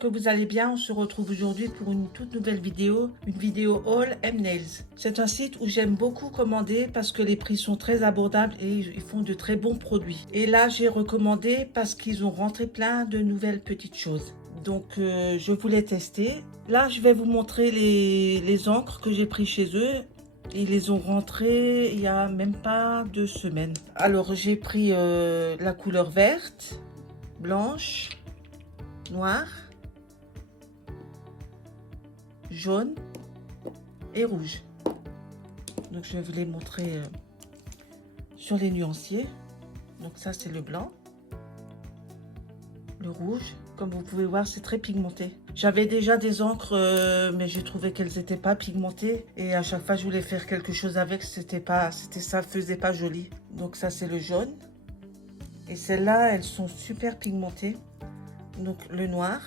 que vous allez bien. On se retrouve aujourd'hui pour une toute nouvelle vidéo, une vidéo haul M-Nails. C'est un site où j'aime beaucoup commander parce que les prix sont très abordables et ils font de très bons produits. Et là, j'ai recommandé parce qu'ils ont rentré plein de nouvelles petites choses. Donc, je voulais tester. Là, je vais vous montrer les encres que j'ai pris chez eux. Ils les ont rentrés il y a même pas 2 semaines. Alors, j'ai pris la couleur verte, blanche, noire, jaune et rouge. Donc, je vais vous les montrer sur les nuanciers. Donc, ça, c'est le blanc. Le rouge, comme vous pouvez voir, c'est très pigmenté. J'avais déjà des encres, mais j'ai trouvé qu'elles n'étaient pas pigmentées. Et à chaque fois, je voulais faire quelque chose avec, ça faisait pas joli. Donc ça, c'est le jaune. Et celles-là, elles sont super pigmentées. Donc le noir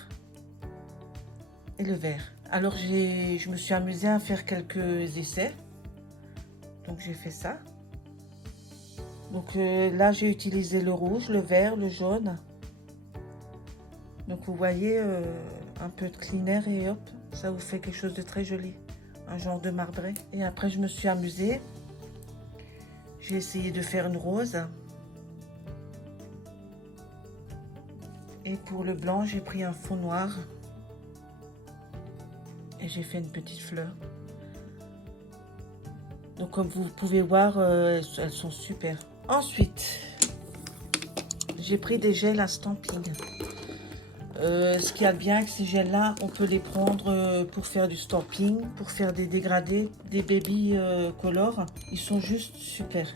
et le vert. Alors je me suis amusée à faire quelques essais. Donc j'ai fait ça. Donc là, j'ai utilisé le rouge, le vert, le jaune. Donc vous voyez, un peu de cleaner et hop, ça vous fait quelque chose de très joli. Un genre de marbré. Et après, je me suis amusée. J'ai essayé de faire une rose. Et pour le blanc, j'ai pris un fond noir. Et j'ai fait une petite fleur. Donc comme vous pouvez voir, elles sont super. Ensuite, j'ai pris des gels à stamping. Ce qu'il y a de bien avec ces gels là, on peut les prendre pour faire du stamping, pour faire des dégradés, des baby color. Ils sont juste super.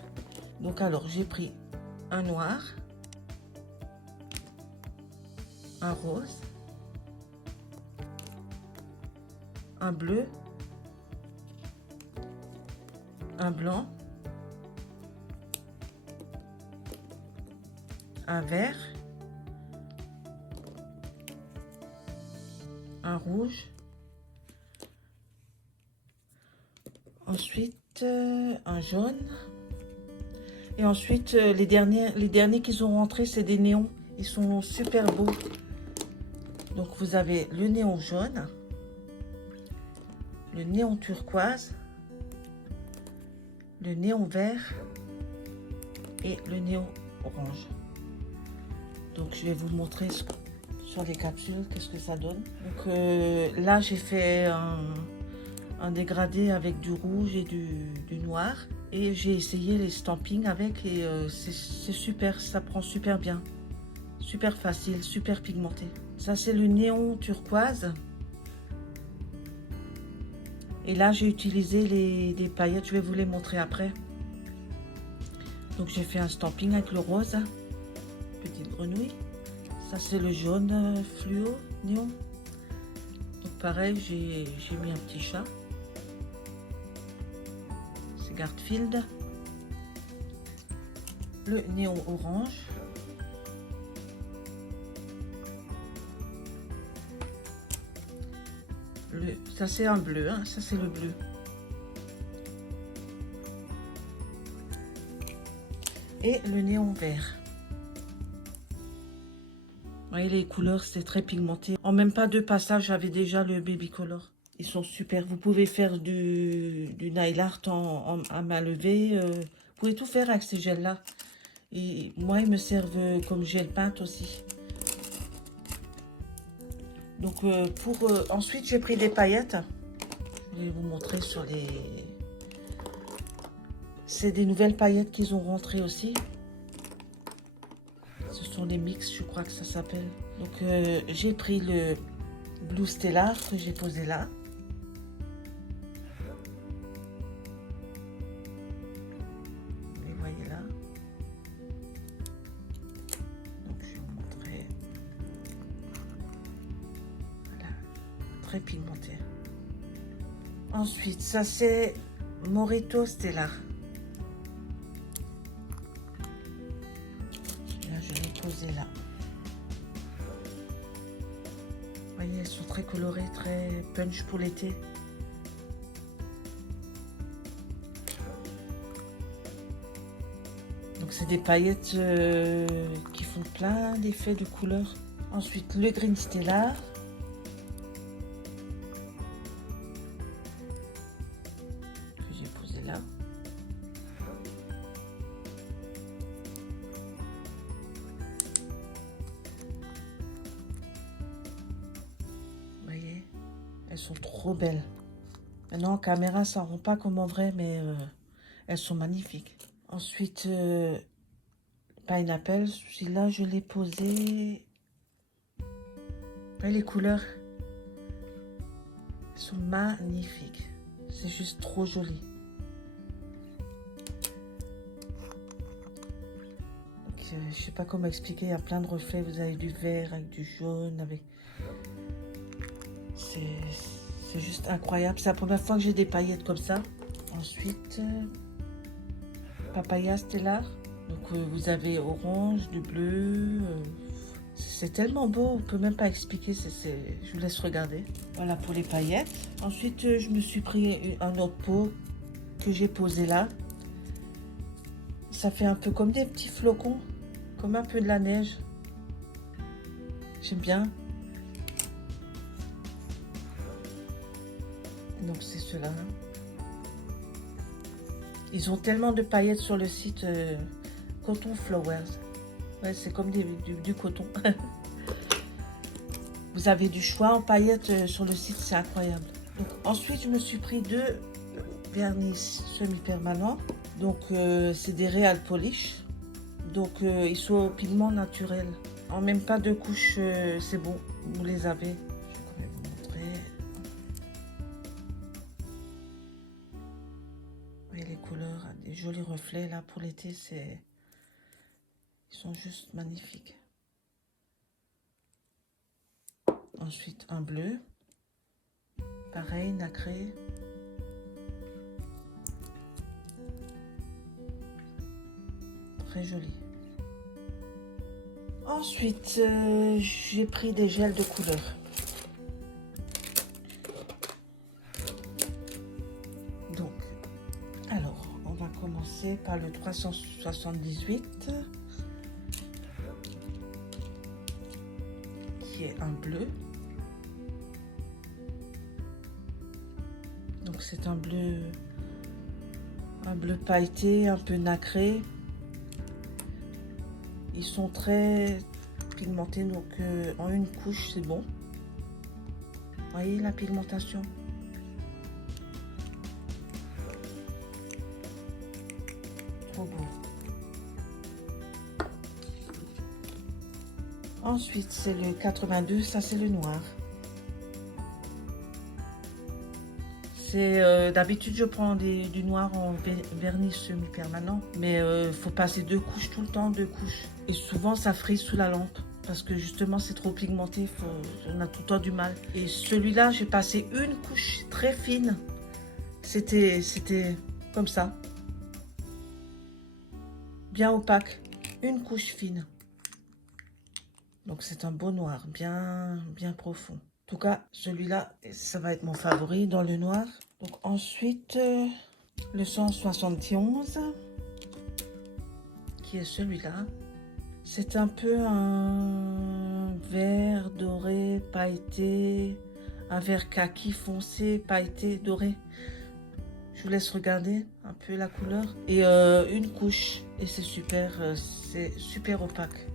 Donc alors j'ai pris un noir, un rose, un bleu, un blanc, un vert, un rouge, ensuite un jaune, et ensuite les derniers qu'ils ont rentrés, c'est des néons. Ils sont super beaux. Donc vous avez le néon jaune, le néon turquoise, le néon vert et le néon orange. Donc je vais vous montrer sur les capsules qu'est-ce que ça donne. Donc là j'ai fait un dégradé avec du rouge et du noir et j'ai essayé les stampings avec et c'est super, ça prend super bien, super facile, super pigmenté. Ça c'est le néon turquoise et là j'ai utilisé des paillettes, je vais vous les montrer après. Donc j'ai fait un stamping avec le rose, petite grenouille. Ça c'est le jaune fluo néon. Donc pareil, j'ai mis un petit chat. C'est Garfield. Le néon orange. Ça c'est un bleu, hein, ça c'est le bleu. Et le néon vert. Vous voyez les couleurs, c'est très pigmenté. En même pas 2 passages, j'avais déjà le baby color. Ils sont super. Vous pouvez faire du nail art à main levée. Vous pouvez tout faire avec ces gels là. Et moi, ils me servent comme gel peinte aussi. Donc ensuite, j'ai pris des paillettes. Je vais vous montrer sur les... C'est des nouvelles paillettes qu'ils ont rentrées aussi. Ce sont les mix, je crois que ça s'appelle. Donc j'ai pris le Blue Stellar que j'ai posé là. Vous les voyez là. Donc je vais vous montrer. Voilà, très pigmenté. Ensuite, ça c'est Morito Stellar. Là. Vous voyez, elles sont très colorées, très punch pour l'été. Donc c'est des paillettes qui font plein d'effets de couleurs. Ensuite le Green Stellar. Elles sont trop belles. Maintenant, en caméra, ça ne rend pas comme en vrai, mais elles sont magnifiques. Ensuite, Pineapple. Celui-là, je l'ai posé. Et les couleurs, elles sont magnifiques. C'est juste trop joli. Je sais pas comment expliquer, il y a plein de reflets. Vous avez du vert avec du jaune, avec... C'est juste incroyable. C'est la première fois que j'ai des paillettes comme ça. Ensuite, Papaya Stellar. Donc vous avez orange, du bleu. C'est tellement beau, on peut même pas expliquer. Je vous laisse regarder. Voilà pour les paillettes. Ensuite, je me suis pris un autre pot que j'ai posé là. Ça fait un peu comme des petits flocons, comme un peu de la neige. J'aime bien. Donc c'est cela. Ils ont tellement de paillettes sur le site Cotton Flowers. Ouais, c'est comme du coton. Vous avez du choix en paillettes sur le site, c'est incroyable. Donc, ensuite, je me suis pris 2 vernis semi-permanents. Donc, c'est des Real Polish. Donc, ils sont au pigment naturel. En même pas 2 couches, c'est bon. Vous les avez. Je vais vous montrer. Et les couleurs, des jolis reflets là pour l'été, ils sont juste magnifiques. Ensuite, un bleu. Pareil, nacré. Très joli. Ensuite, j'ai pris des gels de couleur. Donc, alors, on va commencer par le 378, qui est un bleu. Donc, c'est un bleu pailleté, un peu nacré. Ils sont très pigmentés, donc en une couche, c'est bon. Vous voyez la pigmentation? Trop beau. Ensuite, c'est le 82, ça c'est le noir. D'habitude, je prends du noir en vernis semi-permanent, mais faut passer 2 couches tout le temps, 2 couches. Et souvent, ça frise sous la lampe, parce que justement, c'est trop pigmenté, on a tout le temps du mal. Et celui-là, j'ai passé une couche très fine. C'était comme ça. Bien opaque, une couche fine. Donc, c'est un beau noir, bien profond. En tout cas, celui-là, ça va être mon favori dans le noir. Donc ensuite, le 171, qui est celui-là. C'est un peu un vert doré pailleté, un vert kaki foncé pailleté doré. Je vous laisse regarder un peu la couleur. Et une couche, et c'est super opaque.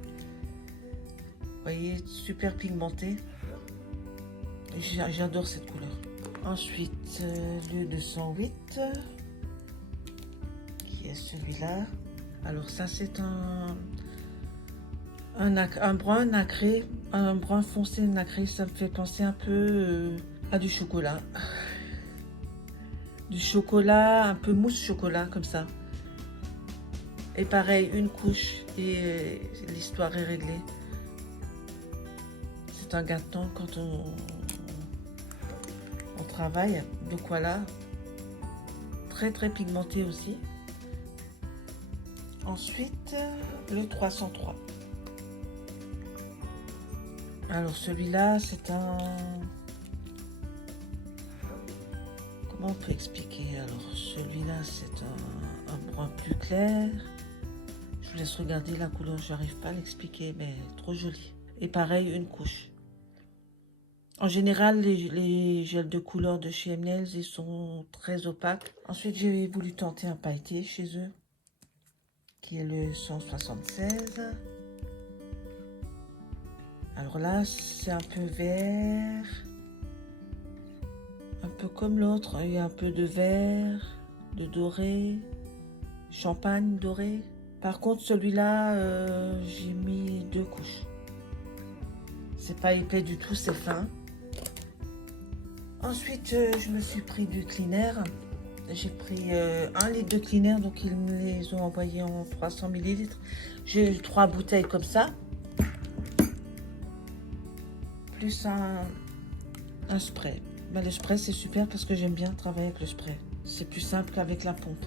Vous voyez, super pigmenté. J'adore cette couleur. Ensuite, le 208, qui est celui-là. Alors ça, c'est un brun nacré, un brun foncé nacré. Ça me fait penser un peu à du chocolat. Du chocolat, un peu mousse chocolat, comme ça. Et pareil, une couche et l'histoire est réglée. C'est un gâteau quand on travail. Donc voilà, très pigmenté aussi. Ensuite, le 303. Alors celui-là, c'est un... Comment on peut expliquer? Alors celui-là, c'est un brun plus clair. Je vous laisse regarder la couleur, j'arrive pas à l'expliquer, mais trop joli. Et pareil, une couche. En général, les gels de couleur de chez M&M's, ils sont très opaques. Ensuite, j'ai voulu tenter un pailleté chez eux, qui est le 176. Alors là, c'est un peu vert. Un peu comme l'autre, il y a un peu de vert, de doré, champagne doré. Par contre, celui-là, j'ai mis 2 couches. C'est pas épais du tout, c'est fin. Ensuite, je me suis pris du cleaner. J'ai pris 1 litre de cleaner, donc ils me les ont envoyés en 300 ml. J'ai eu 3 bouteilles comme ça. Plus un spray. Ben, le spray, c'est super parce que j'aime bien travailler avec le spray. C'est plus simple qu'avec la pompe.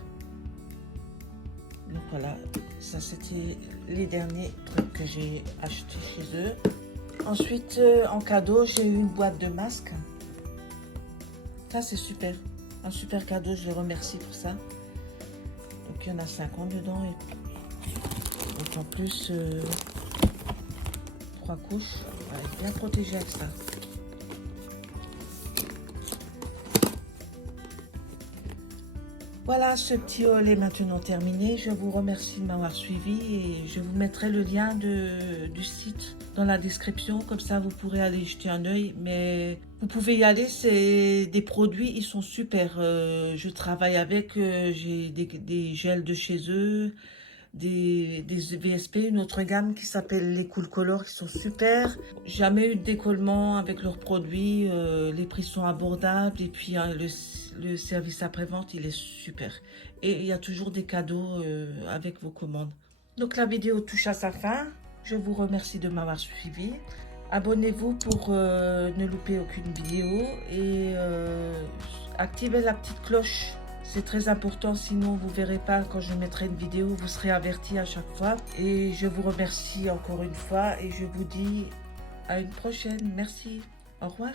Donc voilà, ça c'était les derniers trucs que j'ai achetés chez eux. Ensuite, en cadeau, j'ai eu une boîte de masques. Ça, c'est super. Un super cadeau, je les remercie pour ça. Donc, il y en a 50 dedans. Et donc, en plus, 3 couches. Ouais, bien protégé avec ça. Voilà, ce petit haul est maintenant terminé. Je vous remercie de m'avoir suivi et je vous mettrai le lien du site dans la description. Comme ça, vous pourrez aller jeter un œil. Mais vous pouvez y aller, c'est des produits, ils sont super. Je travaille avec, j'ai des gels de chez eux, des VSP, une autre gamme qui s'appelle les Cool Color, qui sont super. Jamais eu de décollement avec leurs produits, les prix sont abordables et puis hein, le service après-vente, il est super. Et il y a toujours des cadeaux avec vos commandes. Donc la vidéo touche à sa fin. Je vous remercie de m'avoir suivi. Abonnez-vous pour ne louper aucune vidéo et activez la petite cloche. C'est très important, sinon vous ne verrez pas quand je mettrai une vidéo, vous serez averti à chaque fois. Et je vous remercie encore une fois et je vous dis à une prochaine. Merci. Au revoir.